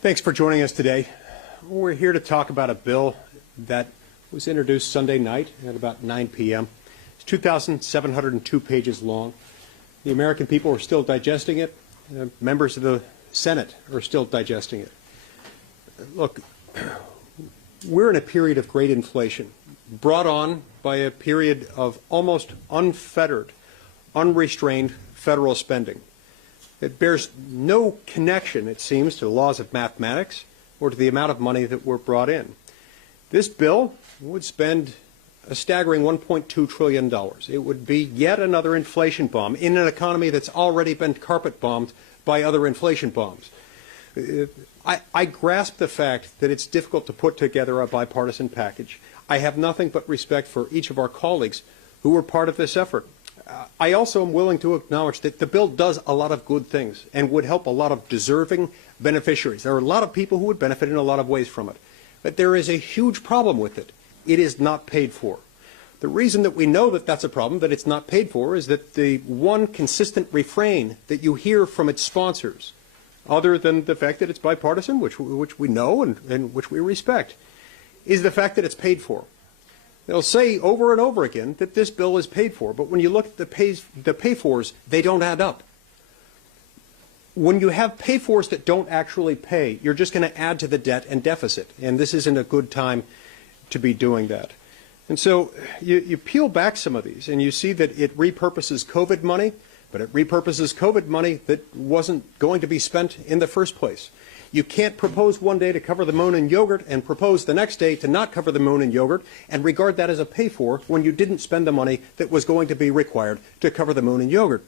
Thanks for joining us today. We're here to talk about a bill that was introduced Sunday night at about 9 p.m. It's 2,702 pages long. The American people are still digesting it. Members of the Senate are still digesting it. Look, we're in a period of great inflation, brought on by a period of almost unfettered, unrestrained federal spending. It bears no connection, it seems, to the laws of mathematics or to the amount of money that were brought in. This bill would spend a staggering $1.2 trillion. It would be yet another inflation bomb in an economy that's already been carpet bombed by other inflation bombs. I grasp the fact that it's difficult to put together a bipartisan package. I have nothing but respect for each of our colleagues who were part of this effort. I also am willing to acknowledge that the bill does a lot of good things and would help a lot of deserving beneficiaries. There are a lot of people who would benefit in a lot of ways from it. But there is a huge problem with it. It is not paid for. The reason that we know that that's a problem, that it's not paid for, is that the one consistent refrain that you hear from its sponsors, other than the fact that it's bipartisan, which we know and which we respect, is the fact that it's paid for. They'll say over and over again that this bill is paid for, but when you look at the pay-fors, they don't add up. When you have pay-fors that don't actually pay, you're just going to add to the debt and deficit, and this isn't a good time to be doing that. And so you peel back some of these, and you see that it repurposes COVID money, but it repurposes COVID money that wasn't going to be spent in the first place. You can't propose one day to cover the moon in yogurt and propose the next day to not cover the moon in yogurt and regard that as a pay-for when you didn't spend the money that was going to be required to cover the moon in yogurt.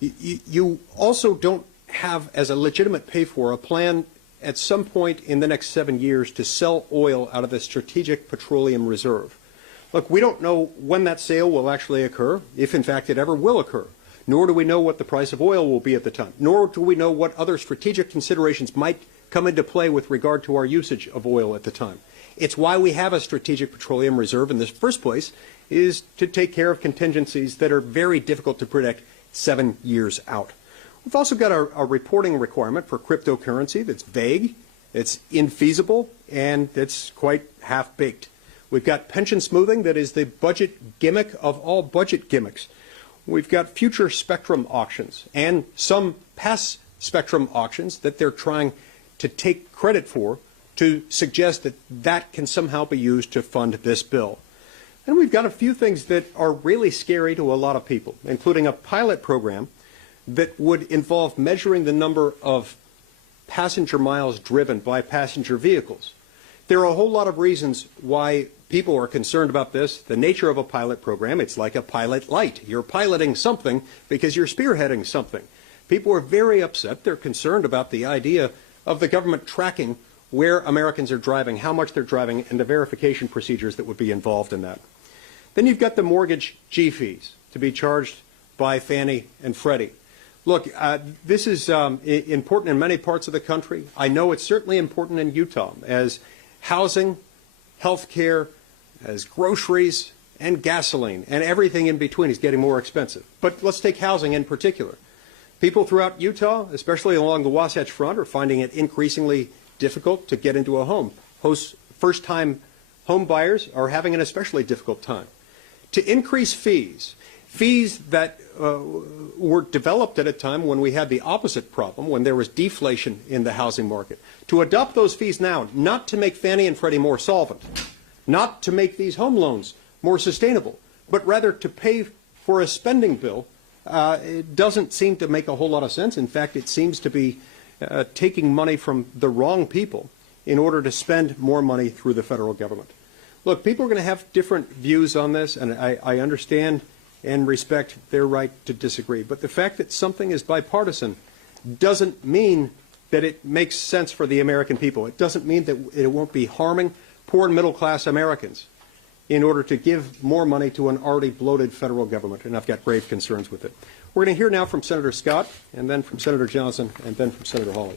You also don't have as a legitimate pay-for a plan at some point in the next 7 years to sell oil out of the Strategic Petroleum Reserve. Look, we don't know when that sale will actually occur, if in fact it ever will occur. Nor do we know what the price of oil will be at the time. Nor do we know what other strategic considerations might come into play with regard to our usage of oil at the time. It's why we have a Strategic Petroleum Reserve in the first place, is to take care of contingencies that are very difficult to predict 7 years out. We've also got a reporting requirement for cryptocurrency that's vague, it's infeasible, and it's quite half-baked. We've got pension smoothing that is the budget gimmick of all budget gimmicks. We've got future spectrum auctions and some past spectrum auctions that they're trying to take credit for to suggest that that can somehow be used to fund this bill. And we've got a few things that are really scary to a lot of people, including a pilot program that would involve measuring the number of passenger miles driven by passenger vehicles. There are a whole lot of reasons why people are concerned about this. The nature of a pilot program, it's like a pilot light. You're piloting something because you're spearheading something. People are very upset. They're concerned about the idea of the government tracking where Americans are driving, how much they're driving, and the verification procedures that would be involved in that. Then you've got the mortgage G fees to be charged by Fannie and Freddie. Look, this is important in many parts of the country. I know it's certainly important in Utah as housing, health care, as groceries and gasoline and everything in between is getting more expensive. But let's take housing in particular. People throughout Utah, especially along the Wasatch Front, are finding it increasingly difficult to get into a home. First-time home buyers are having an especially difficult time. To increase fees that were developed at a time when we had the opposite problem, when there was deflation in the housing market. To adopt those fees now, not to make Fannie and Freddie more solvent, not to make these home loans more sustainable, but rather to pay for a spending bill, it doesn't seem to make a whole lot of sense. In fact, it seems to be taking money from the wrong people in order to spend more money through the federal government. Look, people are going to have different views on this, and I understand and respect their right to disagree. But the fact that something is bipartisan doesn't mean that it makes sense for the American people. It doesn't mean that it won't be harming poor and middle-class Americans in order to give more money to an already bloated federal government, and I've got grave concerns with it. We're going to hear now from Senator Scott, and then from Senator Johnson, and then from Senator Hawley.